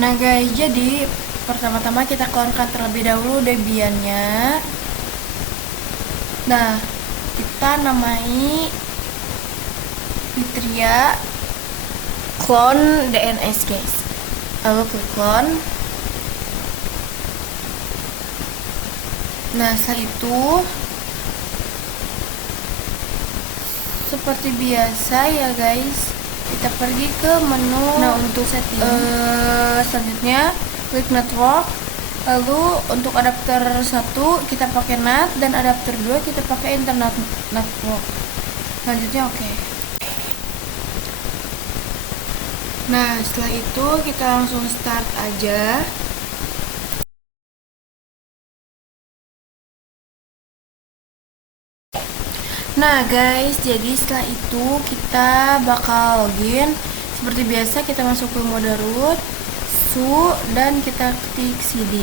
Nah guys, jadi pertama-tama kita keluarkan terlebih dahulu Debiannya. Nah, kita namai Fitria clone DNS guys. Lalu klik clone. Nah, setelah itu seperti biasa ya guys, kita pergi ke menu. Nah, untuk setting selanjutnya klik network. Lalu untuk adapter 1 kita pakai NAT dan adapter 2 kita pakai internet network. Selanjutnya oke. Nah, setelah itu kita langsung start aja. Nah guys, jadi setelah itu kita bakal login. Seperti biasa kita masuk ke mode root, su, dan kita ketik cd.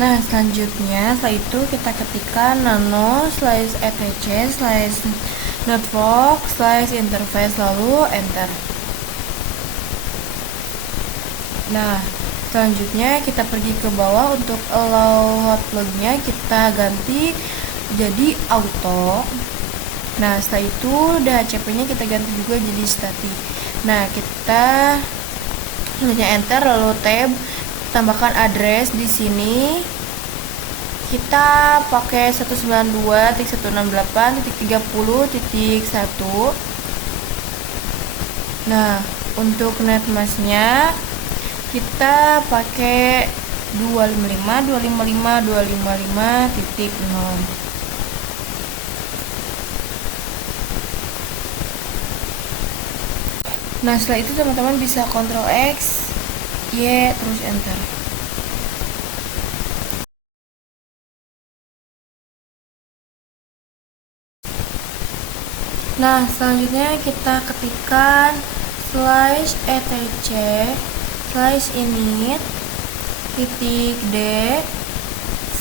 Nah selanjutnya setelah itu kita ketikkan nano slash etc slash network slash interface lalu enter. Nah selanjutnya kita pergi ke bawah untuk allow hotlognya kita ganti jadi auto. Nah setelah itu DHCP nya kita ganti juga jadi static. Nah kita selanjutnya enter lalu tab, tambahkan address di sini. Kita pakai 192.168.30.1. Nah untuk netmasknya kita pakai 255.255.255.0. Nah setelah itu teman-teman bisa Ctrl X, Y, terus enter. Nah selanjutnya kita ketikkan slash etc slash init titik d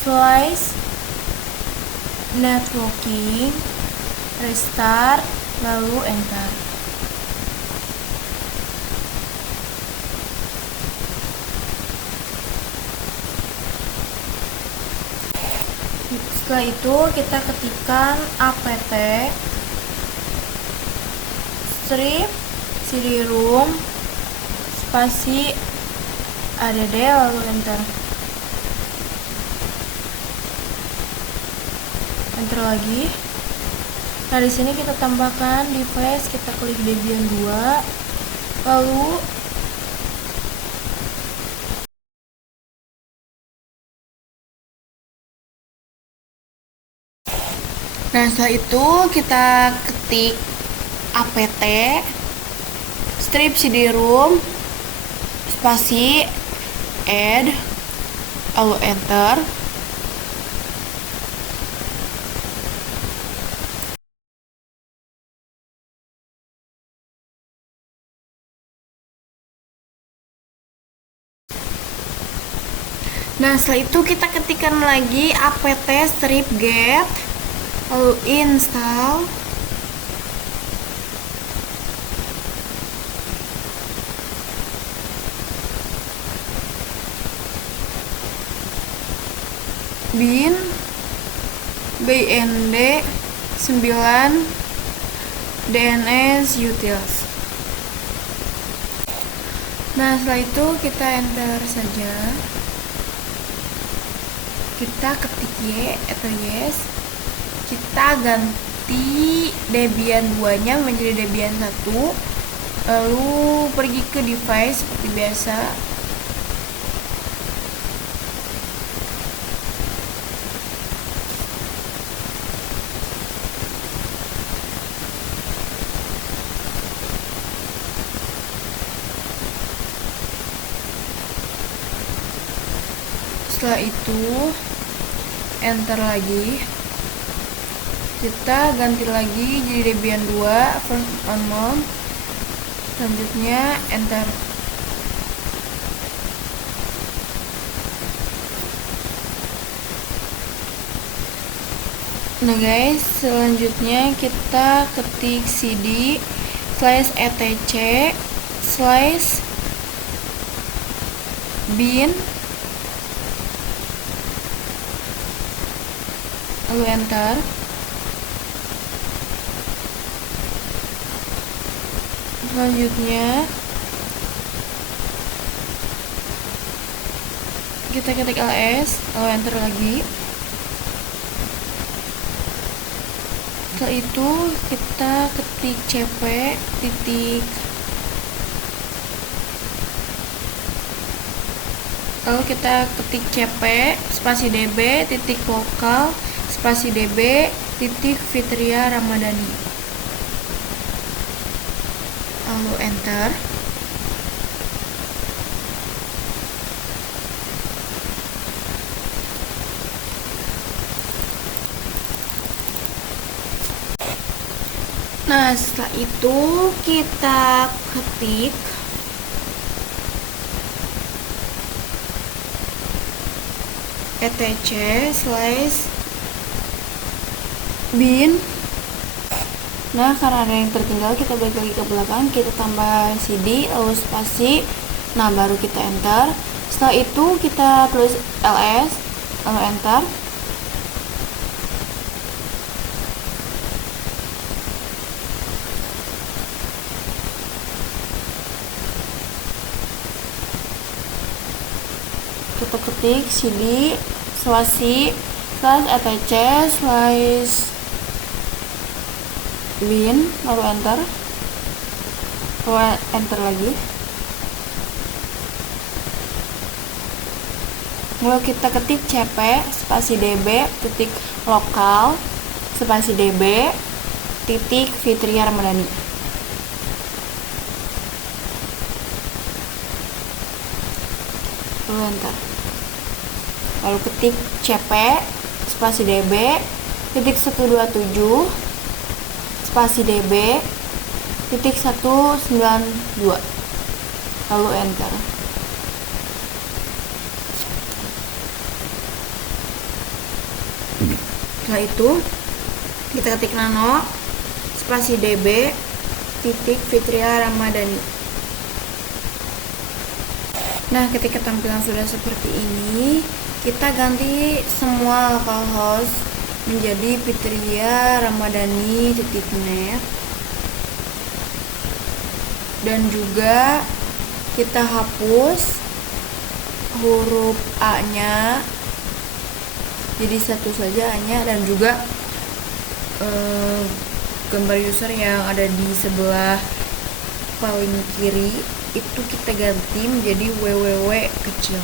slash networking restart lalu enter. Setelah itu kita ketikkan apt strip cd-rom spasi add lalu enter. Enter lagi. Nah di sini kita tambahkan device, kita klik Debian 2 lalu nah setelah itu kita ketik apt strip cd-rom spasi add lalu enter. Nah setelah itu kita ketikkan lagi apt strip get lalu install. bin bind 9 dns utils. Nah setelah itu kita enter saja, kita ketik y atau yes, kita ganti Debian 2 nya menjadi Debian 1 lalu pergi ke device seperti biasa. Setelah itu enter lagi, kita ganti lagi jadi Debian 2 first unknown, selanjutnya enter. Nah guys, selanjutnya kita ketik cd slash etc slash bin, lalu enter. Selanjutnya kita ketik ls, lalu enter lagi. Setelah itu kita ketik cp titik, lalu kita ketik cp spasi db titik lokal spasi db titik Fitria Ramadhani, lalu enter. Nah, setelah itu kita ketik etc slash bin. Nah, karena ada yang tertinggal, kita balik lagi ke belakang, kita tambah cd lalu spasi, nah baru kita enter. Setelah itu kita tulis ls lalu enter. Kita ketik cd spasi slash etc slash bin lalu enter, lalu enter lagi. Lalu kita ketik cp spasi db titik lokal spasi db titik Fitria Ramadhani, lalu enter. Lalu ketik cp spasi db titik 127 spasi db titik 192, lalu enter. Setelah itu kita ketik nano spasi db titik Fitria Ramadhani. Nah, ketika tampilan sudah seperti ini, kita ganti semua localhost menjadi fitriaramadhani.net, dan juga kita hapus huruf A-nya jadi satu saja A-nya, dan juga gambar user yang ada di sebelah paling kiri itu kita ganti menjadi www kecil.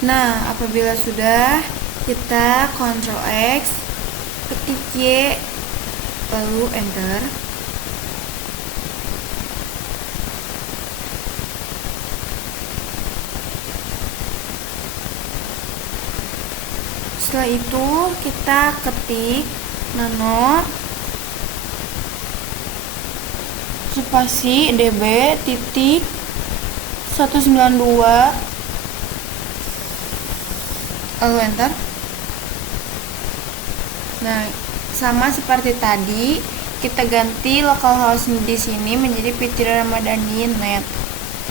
Nah, apabila sudah, kita Ctrl X, ketik Y, lalu enter. Setelah itu kita ketik nano spasi db titik 192, lalu enter. Nah, sama seperti tadi, kita ganti localhost di sini menjadi fitriaramadhani.net,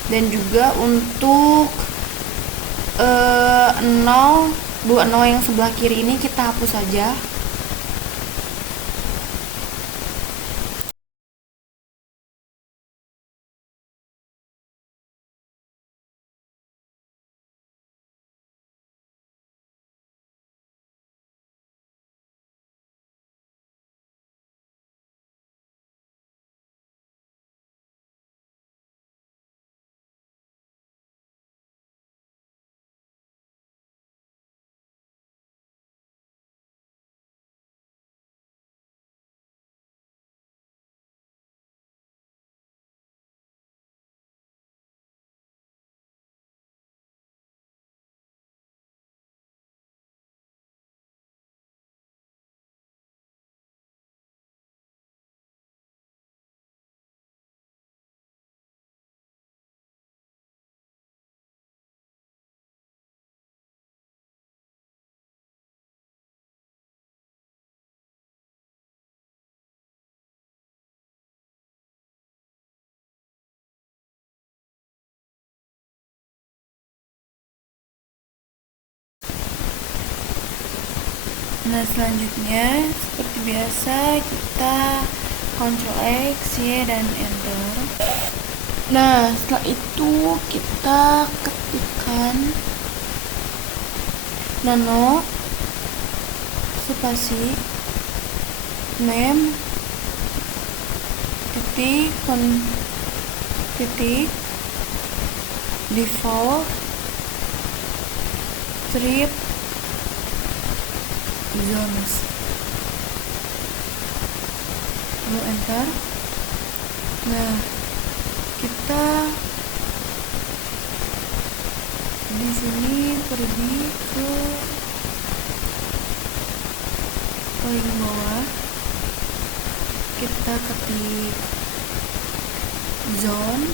dan juga untuk 020 yang sebelah kiri ini kita hapus saja. Nah, selanjutnya seperti biasa kita Ctrl X, Y, dan Enter. Nah, setelah itu kita ketikkan nano spasi name titik default strip zones, lalu enter. Nah, kita di sini pergi ke paling bawah, kita ketik zone.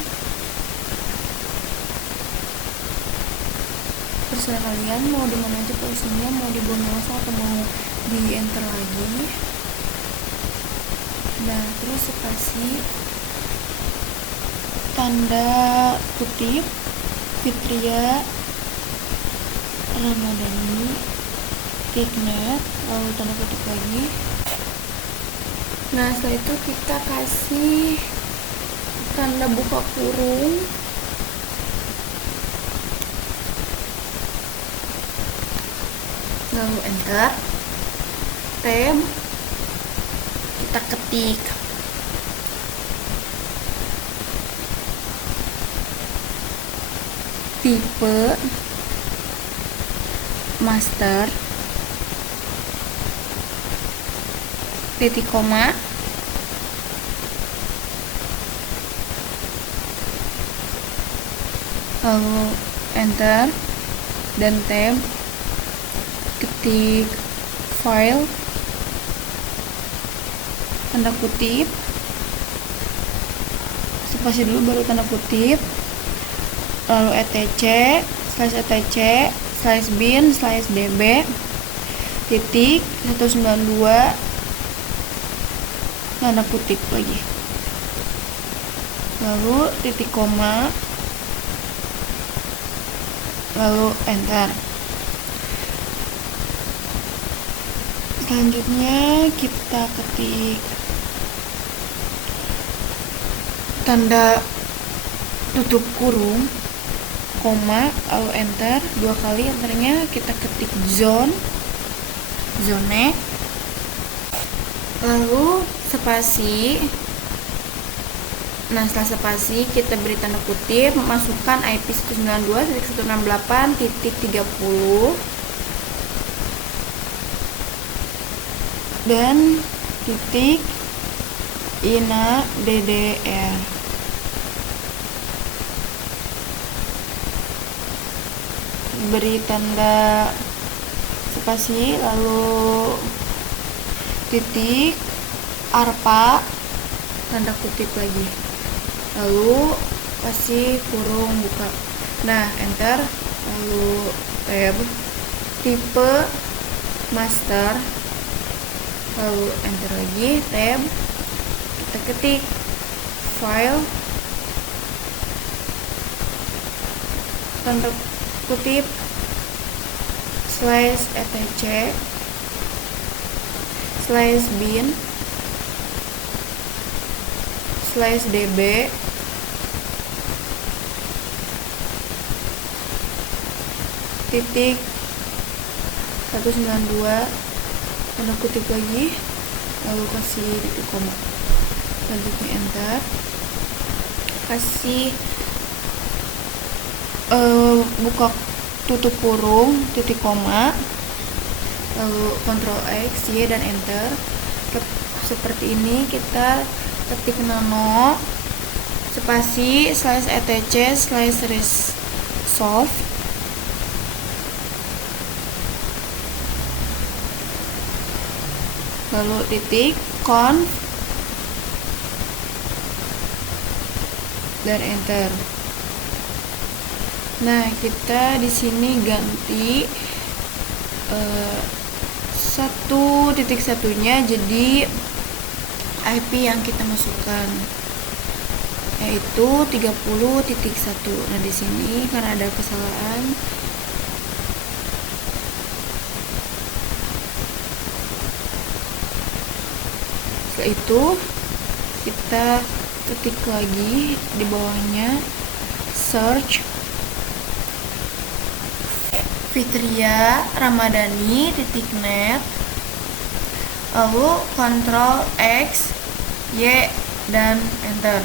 Terserah kalian mau di mana aja posisinya, mau di bonus atau mau di enter lagi. Nah, terus spasi tanda kutip Fitria Ramadhani Tiknet, lalu tanda kutip lagi. Nah, setelah itu kita kasih tanda buka kurung, lalu enter. Tab, kita ketik tipe master titik koma, lalu enter, dan tab, ketik file tanda kutip, spasi dulu baru tanda kutip, lalu etc slash bin slash db titik 192 tanda kutip lagi, lalu titik koma, lalu enter. Selanjutnya kita ketik tanda tutup kurung, koma, lalu enter, 2 kali enternya. Kita ketik zone, lalu spasi. Nah, setelah spasi kita beri tanda kutip, masukkan IP 192.168.30 dan titik ina ddr. Beri tanda spasi, lalu titik arpa tanda kutip lagi, lalu kasih kurung buka. Nah, enter, lalu tab, tipe master, lalu enter lagi, tab, kita ketik file tanda kutip slash etc slash bin slash db titik 192 tanda kutip lagi, lalu kasih titik koma, selanjutnya enter, kasih buka tutup kurung titik koma, lalu Ctrl X, Y, dan enter. Seperti ini kita ketik nano spasi slash etc slash resolve, lalu titik conf dan enter. Nah, kita di sini ganti 1.1-nya jadi IP yang kita masukkan, yaitu 30.1. Nah, di sini karena ada kesalahan, Setelah itu kita ketik lagi di bawahnya search Fitria Ramadhani.net, lalu Ctrl X Y dan enter.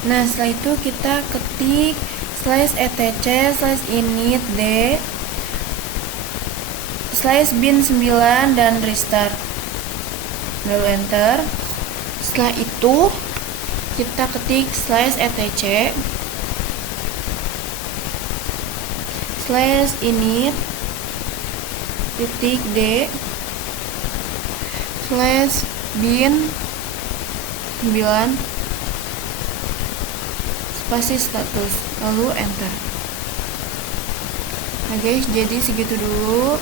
Nah, setelah itu kita ketik /etc/init d /bin9 dan restart, lalu enter. Setelah itu kita ketik /etc/init titik d /bin9 spasi status, lalu enter. Nah guys, jadi segitu dulu